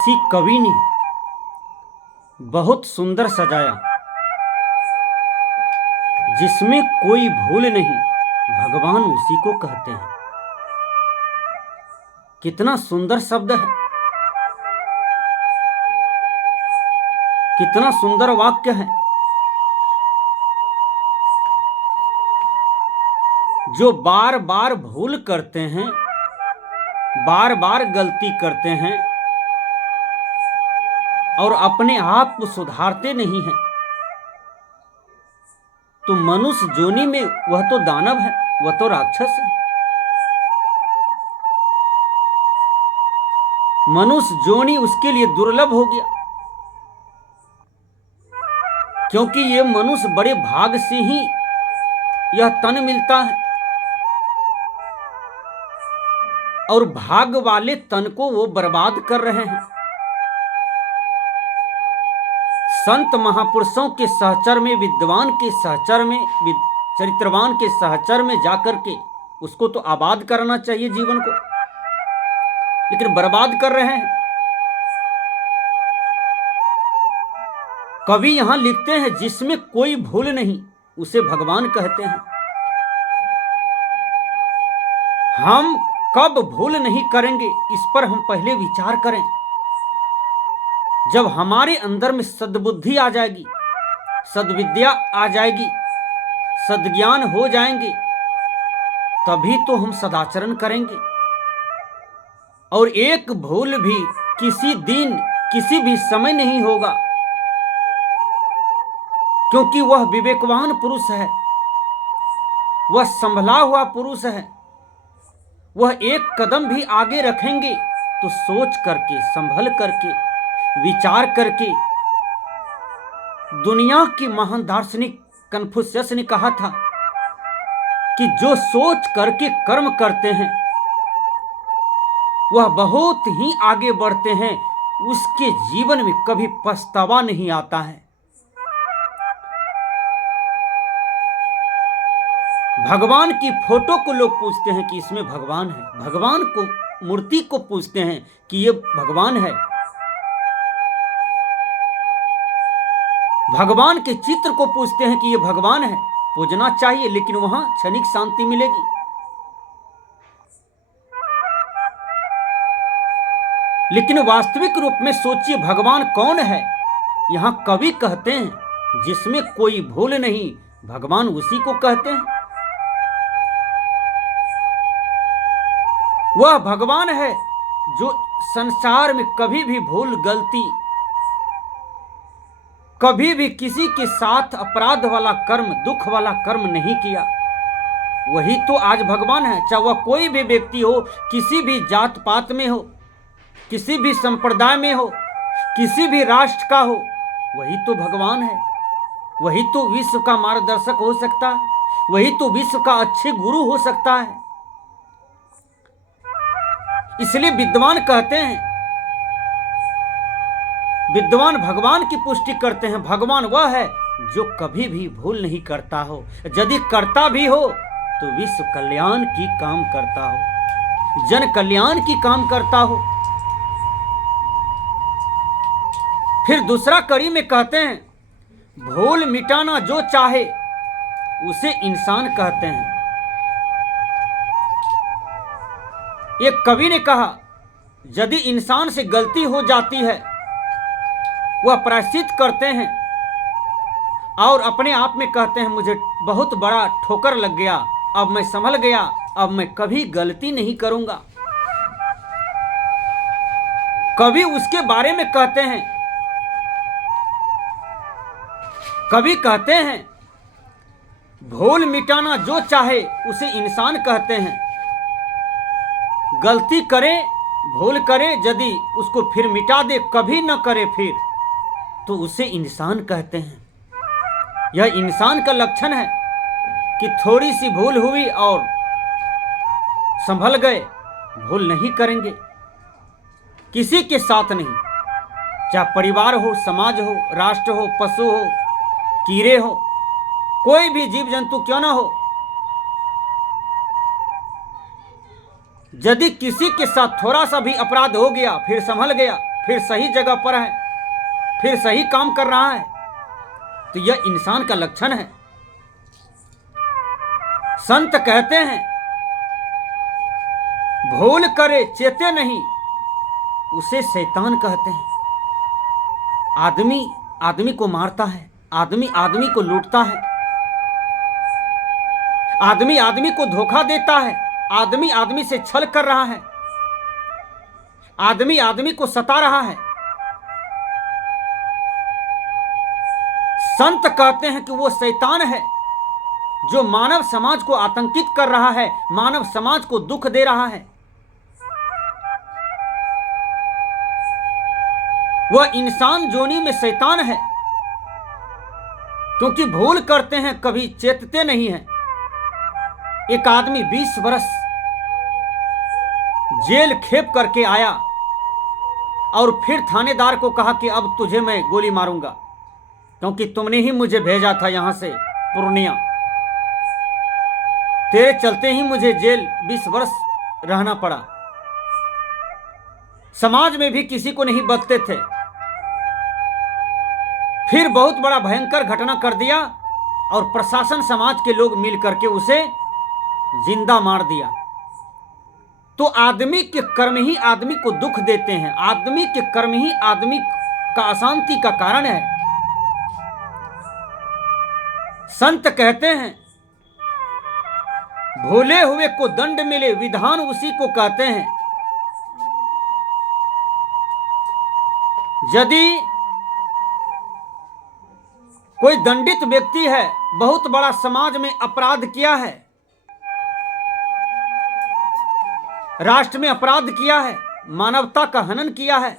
किसी कवि ने बहुत सुंदर सजाया, जिसमें कोई भूल नहीं, भगवान उसी को कहते हैं। कितना सुंदर शब्द है, कितना सुंदर वाक्य है। जो बार बार भूल करते हैं, बार बार गलती करते हैं और अपने आप को सुधारते नहीं हैं, तो मनुष्य जोनी में वह तो दानव है, वह तो राक्षस है। मनुष्य जोनी उसके लिए दुर्लभ हो गया, क्योंकि ये मनुष्य बड़े भाग से ही यह तन मिलता है और भाग वाले तन को वो बर्बाद कर रहे हैं। संत महापुरुषों के सहचर में, विद्वान के सहचर में, चरित्रवान के सहचर में जाकर के उसको तो आबाद करना चाहिए जीवन को, लेकिन बर्बाद कर रहे हैं। कवि यहां लिखते हैं, जिसमें कोई भूल नहीं उसे भगवान कहते हैं। हम कब भूल नहीं करेंगे, इस पर हम पहले विचार करें। जब हमारे अंदर में सद्बुद्धि आ जाएगी, सद्विद्या आ जाएगी, सद्ज्ञान हो जाएंगे, तभी तो हम सदाचरण करेंगे। और एक भूल भी किसी दिन, किसी भी समय नहीं होगा, क्योंकि वह विवेकवान पुरुष है, वह संभला हुआ पुरुष है। वह एक कदम भी आगे रखेंगे तो सोच करके, संभल करके, विचार करके। दुनिया की महान दार्शनिक कन्फ्यूशियस ने कहा था कि जो सोच करके कर्म करते हैं वह बहुत ही आगे बढ़ते हैं, उसके जीवन में कभी पछतावा नहीं आता है। भगवान की फोटो को लोग पूछते हैं कि इसमें भगवान है, भगवान को, मूर्ति को पूछते हैं कि ये भगवान है। भगवान के चित्र को पूछते हैं कि ये भगवान है। पूजना चाहिए, लेकिन वहां क्षणिक शांति मिलेगी। लेकिन वास्तविक रूप में सोचिए, भगवान कौन है। यहां कवि कहते हैं, जिसमें कोई भूल नहीं, भगवान उसी को कहते हैं। वह भगवान है जो संसार में कभी भी भूल, गलती, कभी भी किसी के साथ अपराध वाला कर्म, दुख वाला कर्म नहीं किया। वही तो आज भगवान है। चाहे वह कोई भी व्यक्ति हो, किसी भी जात पात में हो, किसी भी संप्रदाय में हो, किसी भी राष्ट्र का हो, वही तो भगवान है। वही तो विश्व का मार्गदर्शक हो सकता है, वही तो विश्व का अच्छे गुरु हो सकता है। इसलिए विद्वान कहते हैं, विद्वान भगवान की पुष्टि करते हैं। भगवान वह है जो कभी भी भूल नहीं करता हो, यदि करता भी हो तो विश्व कल्याण की काम करता हो, जन कल्याण की काम करता हो। फिर दूसरा कड़ी में कहते हैं, भूल मिटाना जो चाहे उसे इंसान कहते हैं। एक कवि ने कहा, यदि इंसान से गलती हो जाती है, वह प्रायश्चित करते हैं और अपने आप में कहते हैं, मुझे बहुत बड़ा ठोकर लग गया, अब मैं संभल गया, अब मैं कभी गलती नहीं करूंगा। कवि उसके बारे में कहते हैं, कवि कहते हैं, भूल मिटाना जो चाहे उसे इंसान कहते हैं। गलती करे, भूल करे, यदि उसको फिर मिटा दे, कभी न करे फिर, तो उसे इंसान कहते हैं। यह इंसान का लक्षण है कि थोड़ी सी भूल हुई और संभल गए, भूल नहीं करेंगे, किसी के साथ नहीं, चाहे परिवार हो, समाज हो, राष्ट्र हो, पशु हो, कीड़े हो, कोई भी जीव जंतु क्यों ना हो। यदि किसी के साथ थोड़ा सा भी अपराध हो गया, फिर संभल गया, फिर सही जगह पर है, फिर सही काम कर रहा है, तो यह इंसान का लक्षण है। संत कहते हैं भूल करे चेते नहीं, उसे शैतान कहते हैं। आदमी आदमी को मारता है, आदमी आदमी को लूटता है, आदमी आदमी को धोखा देता है, आदमी आदमी से छल कर रहा है, आदमी आदमी को सता रहा है। संत कहते हैं कि वो शैतान है जो मानव समाज को आतंकित कर रहा है, मानव समाज को दुख दे रहा है। वह इंसान जोनी में शैतान है, क्योंकि भूल करते हैं कभी चेतते नहीं हैं। एक आदमी 20 वर्ष जेल खेप करके आया और फिर थानेदार को कहा कि अब तुझे मैं गोली मारूंगा, क्योंकि तुमने ही मुझे भेजा था यहां से पूर्णिया, तेरे चलते ही मुझे जेल 20 वर्ष रहना पड़ा। समाज में भी किसी को नहीं बकते थे। फिर बहुत बड़ा भयंकर घटना कर दिया और प्रशासन समाज के लोग मिल करके उसे जिंदा मार दिया। तो आदमी के कर्म ही आदमी को दुख देते हैं, आदमी के कर्म ही आदमी का अशांति का कारण है। संत कहते हैं भूले हुए को दंड मिले, विधान उसी को कहते हैं। यदि कोई दंडित व्यक्ति है, बहुत बड़ा समाज में अपराध किया है, राष्ट्र में अपराध किया है, मानवता का हनन किया है,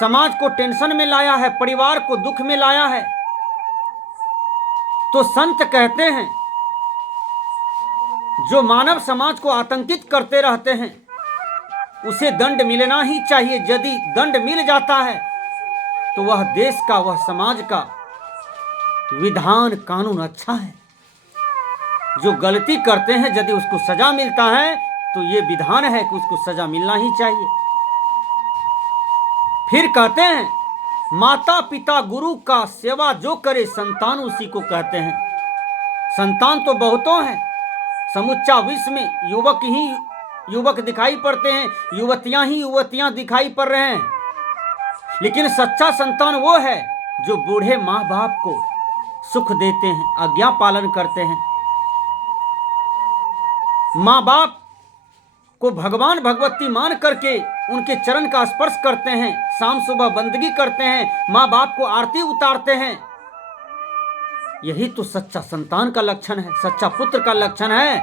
समाज को टेंशन में लाया है, परिवार को दुख में लाया है, तो संत कहते हैं जो मानव समाज को आतंकित करते रहते हैं उसे दंड मिलना ही चाहिए। यदि दंड मिल जाता है तो वह देश का, वह समाज का विधान कानून अच्छा है। जो गलती करते हैं यदि उसको सजा मिलता है तो ये विधान है कि उसको सजा मिलना ही चाहिए। फिर कहते हैं माता पिता गुरु का सेवा जो करे, संतान उसी को कहते हैं। संतान तो बहुतों हैं, समुच्चा विश्व में युवक ही युवक दिखाई पड़ते हैं, युवतियां ही युवतियां दिखाई पड़ रहे हैं, लेकिन सच्चा संतान वो है जो बूढ़े माँ बाप को सुख देते हैं, आज्ञा पालन करते हैं, माँ बाप को भगवान भगवती मान करके उनके चरण का स्पर्श करते हैं, शाम सुबह बंदगी करते हैं, माँ बाप को आरती उतारते हैं। यही तो सच्चा संतान का लक्षण है, सच्चा पुत्र का लक्षण है।